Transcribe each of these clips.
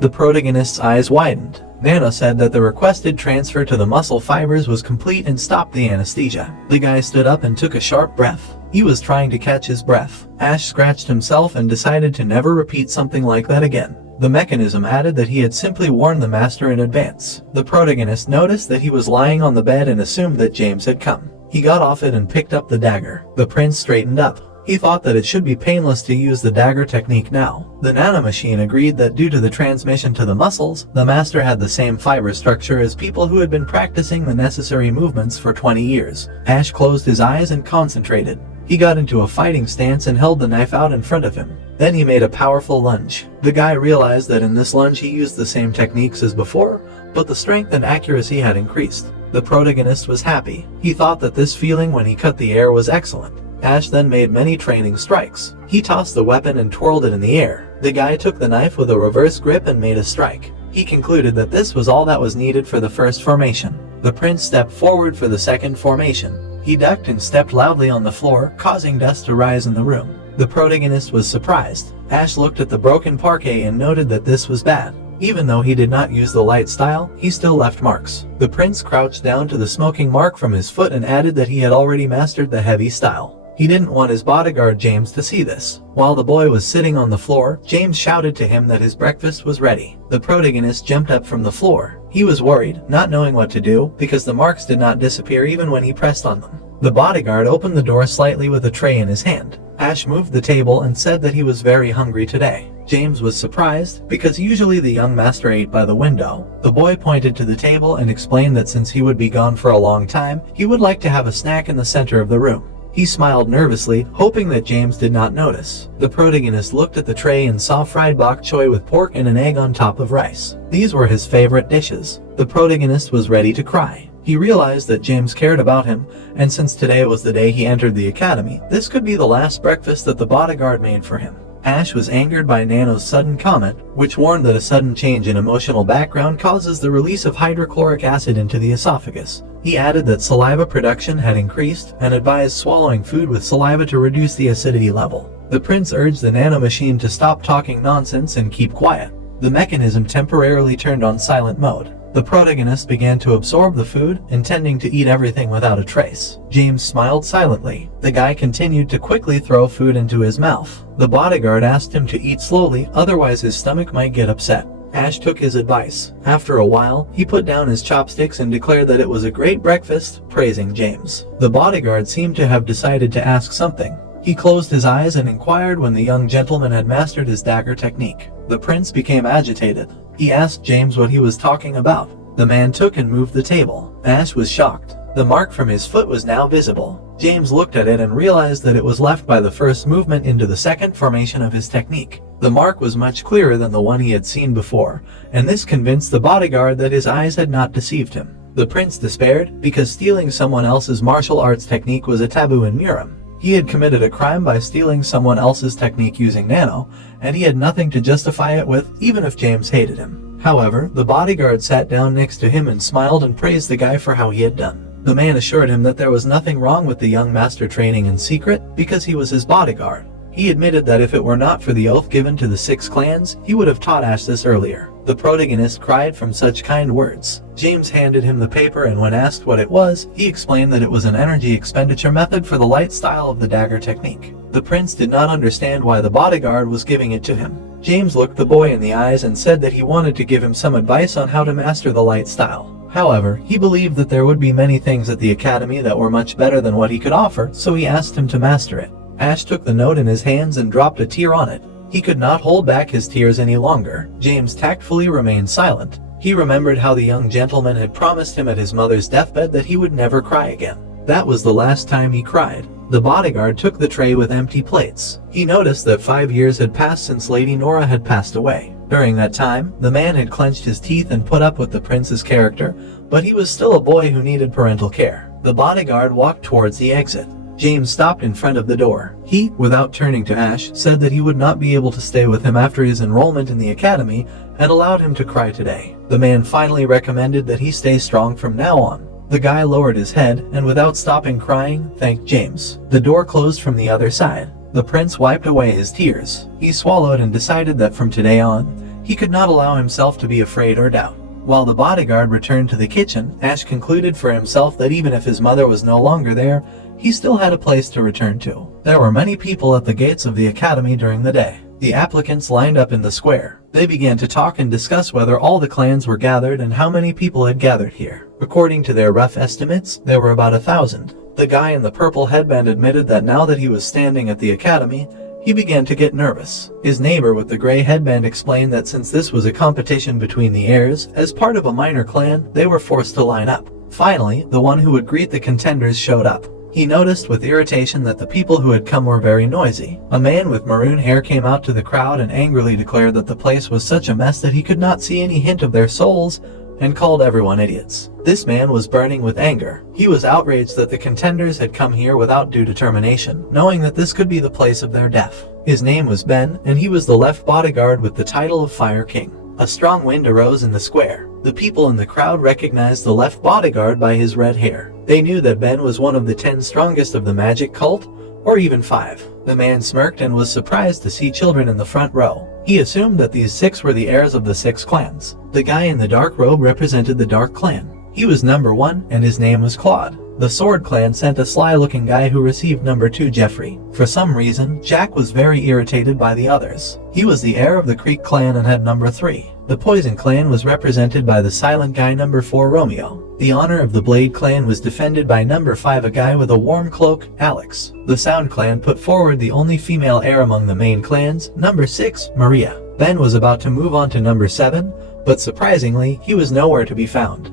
The protagonist's eyes widened. Nano said that the requested transfer to the muscle fibers was complete and stopped the anesthesia. The guy stood up and took a sharp breath. He was trying to catch his breath. Ash scratched himself and decided to never repeat something like that again. The mechanism added that he had simply warned the master in advance. The protagonist noticed that he was lying on the bed and assumed that James had come. He got off it and picked up the dagger. The prince straightened up. He thought that it should be painless to use the dagger technique now. The nanomachine agreed that due to the transmission to the muscles, the master had the same fiber structure as people who had been practicing the necessary movements for 20 years. Ash closed his eyes and concentrated. He got into a fighting stance and held the knife out in front of him. Then he made a powerful lunge. The guy realized that in this lunge he used the same techniques as before, but the strength and accuracy had increased. The protagonist was happy. He thought that this feeling when he cut the air was excellent. Ash then made many training strikes. He tossed the weapon and twirled it in the air. The guy took the knife with a reverse grip and made a strike. He concluded that this was all that was needed for the first formation. The prince stepped forward for the second formation. He ducked and stepped loudly on the floor, causing dust to rise in the room. The protagonist was surprised. Ash looked at the broken parquet and noted that this was bad. Even though he did not use the light style, he still left marks. The prince crouched down to the smoking mark from his foot and added that he had already mastered the heavy style. He didn't want his bodyguard James to see this. While the boy was sitting on the floor, James shouted to him that his breakfast was ready. The protagonist jumped up from the floor. He was worried, not knowing what to do, because the marks did not disappear even when he pressed on them. The bodyguard opened the door slightly with a tray in his hand. Ash moved the table and said that he was very hungry today. James was surprised, because usually the young master ate by the window. The boy pointed to the table and explained that since he would be gone for a long time, he would like to have a snack in the center of the room. He smiled nervously, hoping that James did not notice. The protagonist looked at the tray and saw fried bok choy with pork and an egg on top of rice. These were his favorite dishes. The protagonist was ready to cry. He realized that James cared about him, and since today was the day he entered the academy, this could be the last breakfast that the bodyguard made for him. Ash was angered by Nano's sudden comment, which warned that a sudden change in emotional background causes the release of hydrochloric acid into the esophagus. He added that saliva production had increased and advised swallowing food with saliva to reduce the acidity level. The prince urged the nanomachine to stop talking nonsense and keep quiet. The mechanism temporarily turned on silent mode. The protagonist began to absorb the food, intending to eat everything without a trace. James smiled silently. The guy continued to quickly throw food into his mouth. The bodyguard asked him to eat slowly, otherwise his stomach might get upset. Ash took his advice. After a while, he put down his chopsticks and declared that it was a great breakfast, praising James. The bodyguard seemed to have decided to ask something. He closed his eyes and inquired when the young gentleman had mastered his dagger technique. The prince became agitated. He asked James what he was talking about. The man took and moved the table. Ash was shocked. The mark from his foot was now visible. James looked at it and realized that it was left by the first movement into the second formation of his technique. The mark was much clearer than the one he had seen before, and this convinced the bodyguard that his eyes had not deceived him. The prince despaired, because stealing someone else's martial arts technique was a taboo in Muram. He had committed a crime by stealing someone else's technique using Nano, and he had nothing to justify it with, even if James hated him. However, the bodyguard sat down next to him and smiled and praised the guy for how he had done. The man assured him that there was nothing wrong with the young master training in secret, because he was his bodyguard. He admitted that if it were not for the oath given to the 6 clans, he would have taught Ash this earlier. The protagonist cried from such kind words. James handed him the paper, and when asked what it was, he explained that it was an energy expenditure method for the light style of the dagger technique. The prince did not understand why the bodyguard was giving it to him. James looked the boy in the eyes and said that he wanted to give him some advice on how to master the light style. However, he believed that there would be many things at the academy that were much better than what he could offer, so he asked him to master it. Ash took the note in his hands and dropped a tear on it. He could not hold back his tears any longer. James tactfully remained silent. He remembered how the young gentleman had promised him at his mother's deathbed that he would never cry again. That was the last time he cried. The bodyguard took the tray with empty plates. He noticed that 5 years had passed since Lady Nora had passed away. During that time, the man had clenched his teeth and put up with the prince's character, but he was still a boy who needed parental care. The bodyguard walked towards the exit. James stopped in front of the door. He, without turning to Ash, said that he would not be able to stay with him after his enrollment in the academy and allowed him to cry today. The man finally recommended that he stay strong from now on. The guy lowered his head and, without stopping crying, thanked James. The door closed from the other side. The prince wiped away his tears. He swallowed and decided that from today on, He could not allow himself to be afraid or doubt. While the bodyguard returned to the kitchen, Ash concluded for himself that even if his mother was no longer there, he still had a place to return to. There were many people at the gates of the academy during the day. The applicants lined up in the square. They began to talk and discuss whether all the clans were gathered and how many people had gathered here. According to their rough estimates, there were about 1,000. The guy in the purple headband admitted that now that he was standing at the academy, he began to get nervous. His neighbor with the gray headband explained that since this was a competition between the heirs, as part of a minor clan, they were forced to line up. Finally, the one who would greet the contenders showed up. He noticed with irritation that the people who had come were very noisy. A man with maroon hair came out to the crowd and angrily declared that the place was such a mess that he could not see any hint of their souls, and called everyone idiots. This man was burning with anger. He was outraged that the contenders had come here without due determination, knowing that this could be the place of their death. His name was Ben, and he was the left bodyguard with the title of Fire King. A strong wind arose in the square. The people in the crowd recognized the left bodyguard by his red hair. They knew that Ben was one of the 10 strongest of the magic cult, or even 5. The man smirked and was surprised to see children in the front row. He assumed that these 6 were the heirs of the 6 clans. The guy in the dark robe represented the Dark Clan. He was number 1 and his name was Claude. The Sword Clan sent a sly-looking guy who received number 2, Jeffrey. For some reason, Jack was very irritated by the others. He was the heir of the Creek Clan and had number 3. The Poison Clan was represented by the silent guy number 4, Romeo. The honor of the Blade Clan was defended by number 5, a guy with a warm cloak, Alex. The Sound Clan put forward the only female heir among the main clans, number 6, Maria. Ben was about to move on to number 7, but surprisingly, he was nowhere to be found.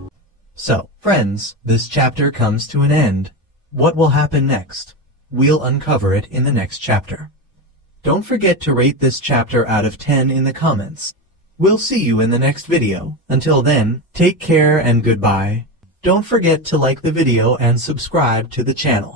So, friends, this chapter comes to an end. What will happen next? We'll uncover it in the next chapter. Don't forget to rate this chapter out of 10 in the comments. We'll see you in the next video. Until then, take care and goodbye. Don't forget to like the video and subscribe to the channel.